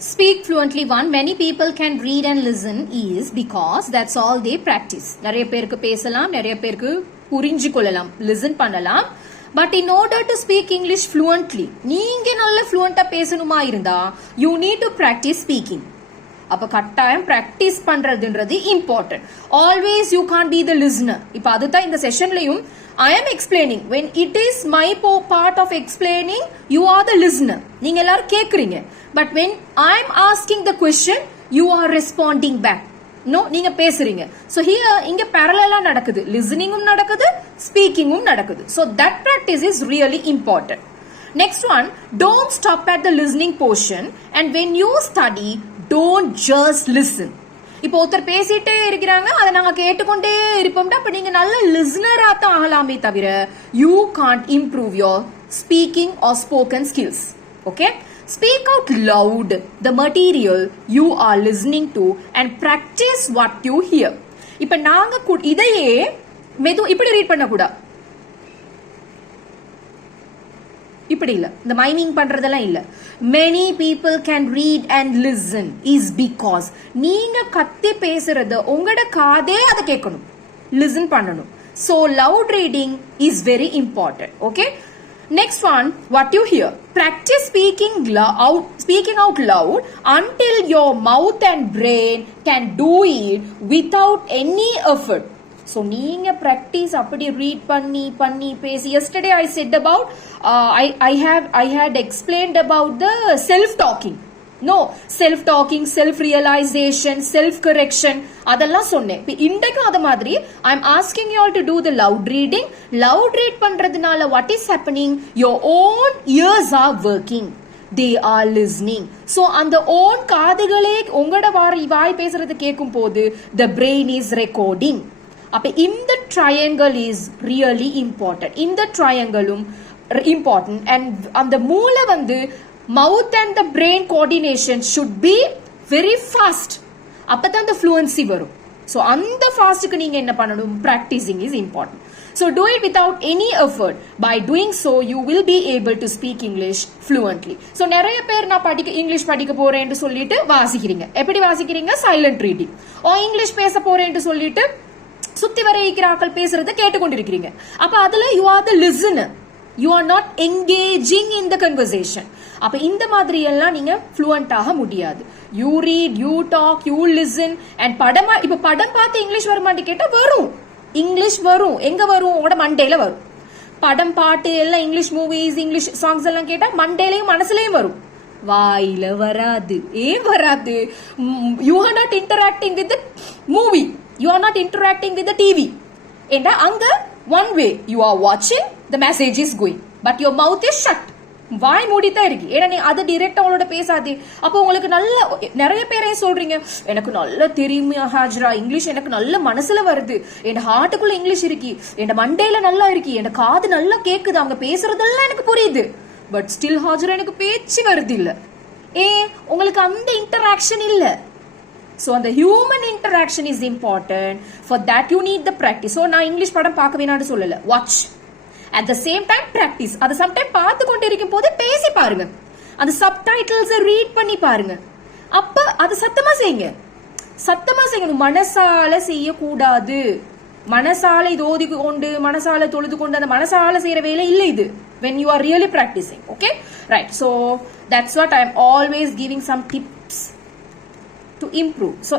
Speak fluently one many people can read and listen is because that's all they practice நிறைய பேருக்கு பேசலாம் நிறைய பேருக்கு புரிஞ்சு கொள்ளலாம் லிசன் பண்ணலாம் but in order to speak English fluently நீங்க நல்ல ஃப்ளூயண்டா பேசணுமா இருந்தா you need to practice speaking அப்ப கட்டாயம் பிராக்டிஸ் பண்றதுன்றது important always you can be the listener இப்ப அதுதான் இந்த செஷன்லயும் I am explaining when it is my போ part of explaining you are the listener நீங்க எல்லாரும் கேக்குறீங்க. But when I am asking the question you are responding back no நீங்க பேசுறீங்க. So here இங்க parallel-ஆ நடக்குது. லிசனிங்கும் நடக்குது ஸ்பீக்கிங்கும் நடக்குது. So that practice is really important next one don't stop at the listening portion and when you study don't just listen இப்போ ஒருத்தர் பேசிட்டே இருக்கிறாங்க அதை நாங்க கேட்டுக்கொண்டே இருப்போம்டா அப்ப நீங்க நல்ல லிசனரா தான் ஆகலாமே தவிர you can't improve your speaking or spoken skills okay speak out loud the material you are listening to and practice what you hear இப்ப நாங்க இதையே மெது இப்படி ரீட் பண்ணக்கூடாது இப்படி இல்லை இந்த மைனிங் பண்ணுறதெல்லாம் இல்லை many people can read and listen is because நீங்கள் கத்தி பேசுகிறத உங்களோட காதே அதை கேட்கணும் லிசன் பண்ணணும் so loud reading is very important okay next one what you hear practice speaking out speaking out loud until your mouth and brain can do it without any effort so நீங்கள் practice அப்படி read பண்ணி பண்ணி பேசி. Yesterday I said about I I have I had explained about the self talking no self talking self realization self correction அதெல்லாம் சொன்னேன். இப்போ இன்றைக்கும் அது மாதிரி I am asking you all to do the loud reading loud read பண்ணுறதுனால what is happening your own ears are working they are listening so அந்த own காதுகளே உங்களோட வாய் வாய் பேசுறது கேட்கும் போது த பிரெயின் இஸ் ரெக்கார்டிங் அப்போ இந்த ட்ரையாங்கிள் இஸ் ரியலி இம்பார்ட்டன்ட் இந்த ட்ரையாங்கிளும் இம்பார்ட்டன்ட் அண்ட் அந்த மூளை வந்து mouth and the brain coordination should be very fast அப்போ தான் அந்த ஃப்ளூயன்சி வரும். ஸோ அந்த ஃபாஸ்ட்டுக்கு நீங்கள் என்ன பண்ணணும்? Practicing is important so do it without any effort by doing so you will be able to speak English fluently so நிறைய பேர் நான் படிக்க இங்கிலீஷ் படிக்க போறேன்னு சொல்லிட்டு வாசிக்கிறீங்க. எப்படி வாசிக்கிறீங்க? சைலண்ட் ரீடிங் ஓ இங்கிலீஷ் பேச போறேன்னு சொல்லிட்டு சுத்தி வர இருக்கிறார்கள் பேசுறதை கேட்டுக்கொண்டிருக்கிறீங்க. அப்ப அதுல you are the listener you are not engaging in the conversation அப்ப இந்த மாதிரி எல்லாம் நீங்க fluent ஆக முடியாது. You read you talk you listen and படமா இப்ப படம் பார்த்து இங்கிலீஷ் வர மாட்டேன் கேட்டா வரும். இங்கிலீஷ் வரும். எங்க வரும்? உங்களோட மண்டேல வரும். படம் பாட்டு எல்லாம் இங்கிலீஷ் மூவிஸ் இங்கிலீஷ் சாங்ஸ் எல்லாம் கேட்டா மண்டேலையும் மனசுலயும் வரும். வாயில வராது. ஏன் வராது? You are not interacting with movie you are not interacting with TV ஏண்டா அங்க ஒன் வே யூ ஆர் வாட்சிங் the message is going but your mouth is shut வாய் மூடி தான் இருக்கு. ஏன்னா நீ அதை டிரெக்டா அவங்களோட பேசாதே. அப்போ உங்களுக்கு நல்ல நிறைய பேரே சொல்றீங்க எனக்கு நல்ல தெரியுமா ஹாஜரா. இங்கிலீஷ் எனக்கு நல்ல மனசுல வருது. என் ஹார்ட்டுக்குள்ள இங்கிலீஷ் இருக்கு. என் மண்டையில நல்லா இருக்கு. என் காது நல்லா கேக்குது. அவங்க பேசுறதெல்லாம் எனக்கு புரியுது. பட் ஸ்டில் ஹாஜரா எனக்கு பேச்சு வருது இல்ல. ஏன்? உங்களுக்கு அந்த இன்டராக்ஷன் இல்லை. ஸோ அந்த human interaction is important for that you need the practice so நான் இங்கிலீஷ் படம் பார்க்க வேணாம்னு சொல்லல. Watch at the same time practice அதை சம்டைம் பார்த்து கொண்டு இருக்கும் போது பேசி பாருங்க. அந்த சப்டைட்டில்ஸ் ரீட் பண்ணி பாருங்க. அப்ப அது சத்தமா செய்யுங்க. சத்தமா செய்யணும் மனசால செய்யக்கூடாது. மனசால இது ஓதி கொண்டு மனசால தொழுது கொண்டு அந்த மனசால செய்யற வேலை இல்லை இது. When you are really practicing okay right so that's what I am always giving some tip to improve. So